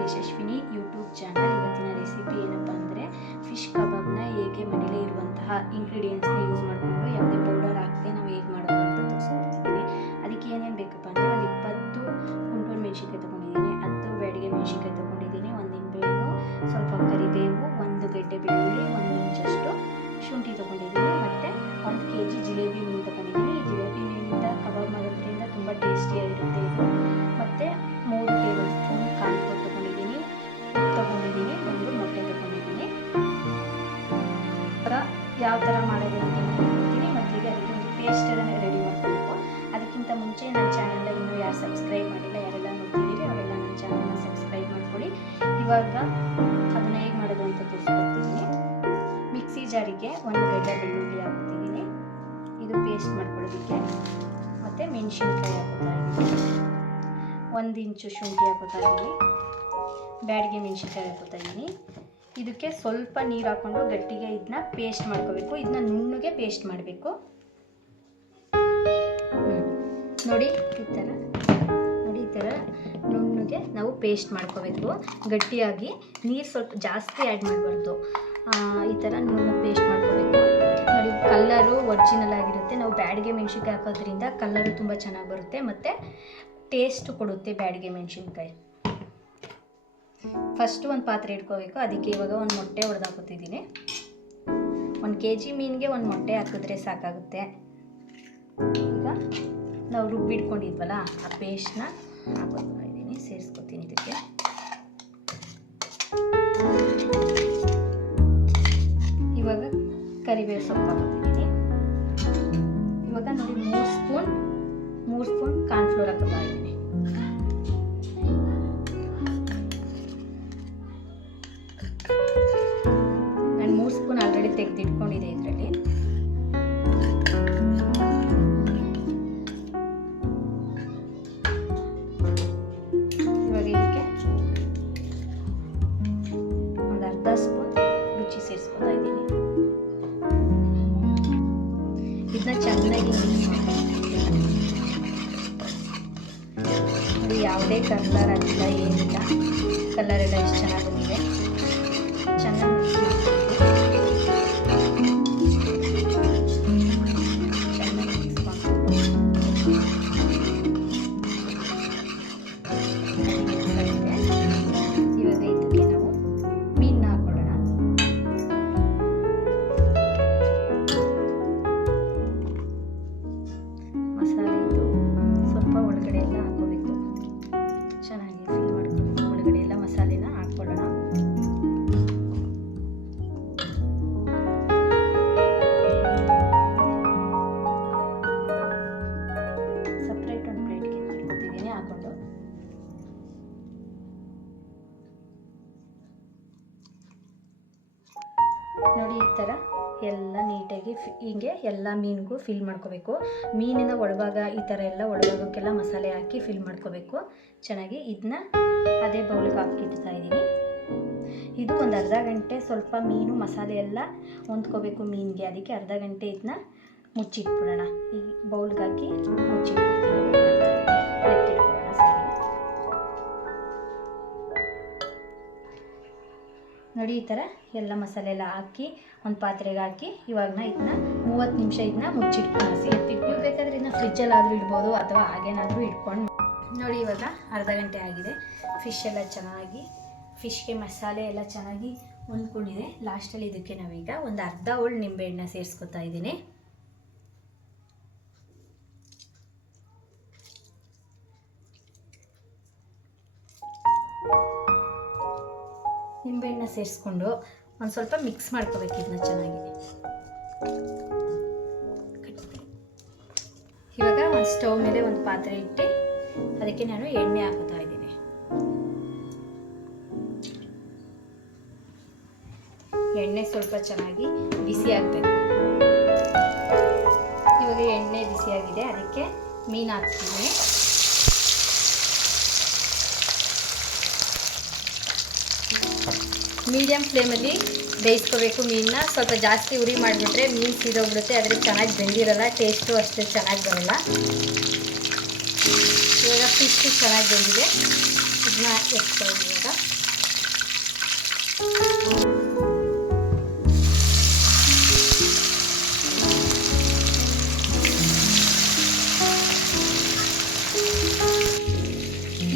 Yashasvini YouTube channel ಇವತ್ತಿನ recipe ಏನಪ್ಪ ಅಂದರೆ ಫಿಶ್ ಕಬಾಬ್ನ ಹೇಗೆ ಮನೇಲೇ ಇರುವಂತಹ ಇಂಗ್ರೀಡಿಯೆಂಟ್ಸ್ನ ಯೂಸ್ ಮಾಡಿಕೊಂಡು ಯಾವುದೇ ಪೌಡರ್ ಹಾಕದೆ ನಾವು ಹೇಗೆ ಮಾಡೋದು? ಯಾವ ಥರ ಮಾಡೋದು ಅಂತ ಹೇಳ್ತೀನಿ ಮೊದಲಿಗೆ ಅದಕ್ಕೆ ಒಂದು ಪೇಸ್ಟನ್ನು ರೆಡಿ ಮಾಡ್ಕೋಬೇಕು. ಅದಕ್ಕಿಂತ ಮುಂಚೆ ನನ್ನ ಚಾನಲ್ನ ಇನ್ನೂ ಯಾರು ಸಬ್ಸ್ಕ್ರೈಬ್ ಮಾಡಿಲ್ಲ, ಯಾರೆಲ್ಲ ನೋಡ್ತಿದ್ದೀರಿ ಅವರೆಲ್ಲ ನನ್ನ ಚಾನಲ್ನ ಸಬ್ಸ್ಕ್ರೈಬ್ ಮಾಡ್ಕೊಳ್ಳಿ. ಇವಾಗ ಅದನ್ನು ಹೇಗೆ ಮಾಡೋದು ಅಂತ ತಿಳ್ಕೊಡ್ತೀನಿ ಮಿಕ್ಸಿ ಜಾರಿಗೆ ಒಂದು ಗೆಡ್ಡೆ ಬೆಳ್ಳುಳ್ಳಿ ಹಾಕ್ತಿದ್ದೀನಿ. ಇದು ಪೇಸ್ಟ್ ಮಾಡ್ಕೊಳ್ಳೋದಕ್ಕೆ. ಮತ್ತು ಮೆಣಸಿನ್ಕಾಯಿ ಹಾಕೋತಾ ಇದ್ದೀನಿ. ಒಂದು ಇಂಚು ಶುಂಠಿ ಹಾಕೋತಾ ಇದ್ದೀನಿ. ಬ್ಯಾಡಿಗೆ ಮೆಣಸಿನ್ಕಾಯಿ ಹಾಕೋತಾ ಇದ್ದೀನಿ. ಇದಕ್ಕೆ ಸ್ವಲ್ಪ ನೀರು ಹಾಕ್ಕೊಂಡು ಗಟ್ಟಿಗೆ ಇದನ್ನ ಪೇಸ್ಟ್ ಮಾಡ್ಕೋಬೇಕು. ಇದನ್ನ ನುಣ್ಣಗೆ ಪೇಸ್ಟ್ ಮಾಡಬೇಕು. ನೋಡಿ, ಈ ಥರ ನೋಡಿ, ಈ ಥರ ನುಣ್ಣಗೆ ನಾವು ಪೇಸ್ಟ್ ಮಾಡ್ಕೋಬೇಕು. ಗಟ್ಟಿಯಾಗಿ ನೀರು ಸ್ವಲ್ಪ ಜಾಸ್ತಿ ಆ್ಯಡ್ ಮಾಡಬಾರ್ದು. ಈ ಥರ ನುಣ್ಣಗೆ ಪೇಸ್ಟ್ ಮಾಡ್ಕೋಬೇಕು. ನೋಡಿ ಕಲ್ಲರು ಒರ್ಜಿನಲ್ ಆಗಿರುತ್ತೆ. ನಾವು ಬ್ಯಾಡಿಗೆ ಮೆಣಸಿನ್ಕಾಯಿ ಹಾಕೋದ್ರಿಂದ ಕಲ್ಲರು ತುಂಬ ಚೆನ್ನಾಗಿ ಬರುತ್ತೆ. ಮತ್ತು ಟೇಸ್ಟ್ ಕೊಡುತ್ತೆ ಬ್ಯಾಡಿಗೆ ಮೆಣಸಿನ್ಕಾಯಿ. ಫಸ್ಟು ಒಂದು ಪಾತ್ರೆ ಇಟ್ಕೋಬೇಕು. ಅದಕ್ಕೆ ಇವಾಗ ಒಂದು ಮೊಟ್ಟೆ ಹೊಡೆದು ಹಾಕೋತಿದ್ದೀನಿ ಒಂದು ಕೆ ಜಿ ಮೀನಿಗೆ ಒಂದು ಮೊಟ್ಟೆ ಹಾಕಿದ್ರೆ ಸಾಕಾಗುತ್ತೆ. ಈಗ ನಾವು ರುಬ್ಬಿಟ್ಕೊಂಡಿದ್ವಲ್ಲ ಆ ಪೇಸ್ಟ್ನ ಹಾಕೋತಾ ಇದ್ದೀನಿ. ಸೇರಿಸ್ಕೊತೀನಿ ಇದಕ್ಕೆ. ಇವಾಗ ಕರಿಬೇವು ಸೊಪ್ಪು ಹಾಕೋತಿದ್ದೀನಿ. ಇವಾಗ ನೋಡಿ ಮೂರು ಸ್ಪೂನ್ ಮೂರು ಸ್ಪೂನ್ ಕಾರ್ನ್ಫ್ಲೋರ್ ಹಾಕೋತಾ ಇದ್ದೀನಿ. ಸ್ಪೂನ್ ಆಲ್ರೆಡಿ ತೆಗೆದಿಟ್ಕೊಂಡಿದೆ ಇದರಲ್ಲಿ. ಇವಾಗ ಇದಕ್ಕೆ ಒಂದು ಅರ್ಧ ಸ್ಪೂನ್ ರುಚಿ ಸೇರಿಸ್ಕೊತಾ ಇದ್ದೀನಿ. ಇದನ್ನ ಚೆನ್ನಾಗಿ ಮಿಕ್ಸ್ ನೋಡಿ, ಯಾವುದೇ ಕಲರ್ ಆಗಿಲ್ಲ ಏನಿಲ್ಲ. ಕಲರ್ ಎಲ್ಲ ಎಷ್ಟು ಚೆನ್ನಾಗಿ ನೋಡಿ ಈ ಥರ ಎಲ್ಲ ನೀಟಾಗಿ ಹಿಂಗೆ ಎಲ್ಲ ಮೀನಿಗೂ ಫಿಲ್ ಮಾಡ್ಕೋಬೇಕು. ಮೀನಿನ ಒಳಭಾಗ ಈ ಥರ ಎಲ್ಲ ಒಳಭಾಗಕ್ಕೆಲ್ಲ ಮಸಾಲೆ ಹಾಕಿ ಫಿಲ್ ಮಾಡ್ಕೋಬೇಕು. ಚೆನ್ನಾಗಿ ಇದನ್ನ ಅದೇ ಬೌಲ್ಗೆ ಹಾಕಿಡ್ತಾ ಇದ್ದೀನಿ. ಇದು ಒಂದು ಅರ್ಧ ಗಂಟೆ ಸ್ವಲ್ಪ ಮೀನು ಮಸಾಲೆ ಎಲ್ಲ ಹೊಂದ್ಕೋಬೇಕು ಮೀನಿಗೆ. ಅದಕ್ಕೆ ಅರ್ಧ ಗಂಟೆ ಇದನ್ನ ಮುಚ್ಚಿಟ್ಬಿಡೋಣ. ಈ ಬೌಲ್ಗೆ ಹಾಕಿ ಮುಚ್ಚಿಟ್ಬಿಡ್ತೀನಿ. ನೋಡಿ ಈ ಥರ ಎಲ್ಲ ಮಸಾಲೆ ಎಲ್ಲ ಹಾಕಿ ಒಂದು ಪಾತ್ರೆಗೆ ಹಾಕಿ ಇವಾಗ ಇದನ್ನ ಮೂವತ್ತು ನಿಮಿಷ ಇದನ್ನ ಮುಚ್ಚಿಟ್ಕೊಂಡು ಎತ್ತಿಟ್ಟು ಬೇಕಾದ್ರೆ ಇದನ್ನ ಫ್ರಿಜ್ಜಲ್ಲಿ ಆದರೂ ಇಡ್ಬೋದು ಅಥವಾ ಹಾಗೇನಾದರೂ ಇಟ್ಕೊಂಡು ನೋಡಿ ಇವಾಗ ಅರ್ಧ ಗಂಟೆ ಆಗಿದೆ. ಫಿಶ್ ಎಲ್ಲ ಚೆನ್ನಾಗಿ ಫಿಶ್ಗೆ ಮಸಾಲೆ ಎಲ್ಲ ಚೆನ್ನಾಗಿ ಹೊಂದ್ಕೊಂಡಿದೆ ಲಾಸ್ಟಲ್ಲಿ ಇದಕ್ಕೆ ನಾವೀಗ ಒಂದು ಅರ್ಧ ಹೋಳು ನಿಂಬೆಹಣ್ಣ ಸೇರಿಸ್ಕೊತಾ ಇದ್ದೀನಿ. ನಿಂಬೆಹಣ್ಣ ಸೇರಿಸ್ಕೊಂಡು ಒಂದು ಸ್ವಲ್ಪ ಮಿಕ್ಸ್ ಮಾಡ್ಕೋಬೇಕು ಇದನ್ನ ಚೆನ್ನಾಗಿ. ಇವಾಗ ಒಂದು ಸ್ಟವ್ ಮೇಲೆ ಒಂದು ಪಾತ್ರೆ ಇಟ್ಟು ಅದಕ್ಕೆ ನಾನು ಎಣ್ಣೆ ಹಾಕೋತಾ ಇದ್ದೀನಿ. ಎಣ್ಣೆ ಸ್ವಲ್ಪ ಚೆನ್ನಾಗಿ ಬಿಸಿ ಆಗಬೇಕು. ಇವಾಗ ಎಣ್ಣೆ ಬಿಸಿಯಾಗಿದೆ ಅದಕ್ಕೆ ಮೀನು ಹಾಕ್ತೀನಿ. ಮೀಡಿಯಮ್ ಫ್ಲೇಮಲ್ಲಿ ಬೇಯಿಸ್ಕೋಬೇಕು ಮೀನನ್ನ. ಸ್ವಲ್ಪ ಜಾಸ್ತಿ ಉರಿ ಮಾಡಿಬಿಟ್ರೆ ಮೀನು ಸೀದೋಗ್ಬಿಡುತ್ತೆ. ಆದರೆ ಚೆನ್ನಾಗಿ ಬೆಂದಿರಲ್ಲ. ಟೇಸ್ಟು ಅಷ್ಟೇ ಚೆನ್ನಾಗಿ ಬರಲ್ಲ. ಇವಾಗ ಫಿಶ್ ಚೆನ್ನಾಗಿ ಬೆಂದಿದೆ. ಇದನ್ನ ಎತ್ಕೊಳ್ಳಿ ಇವಾಗ.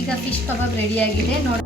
ಈಗ ಫಿಶ್ ಕಬಾಬ್ ರೆಡಿಯಾಗಿದೆ ನೋಡಿ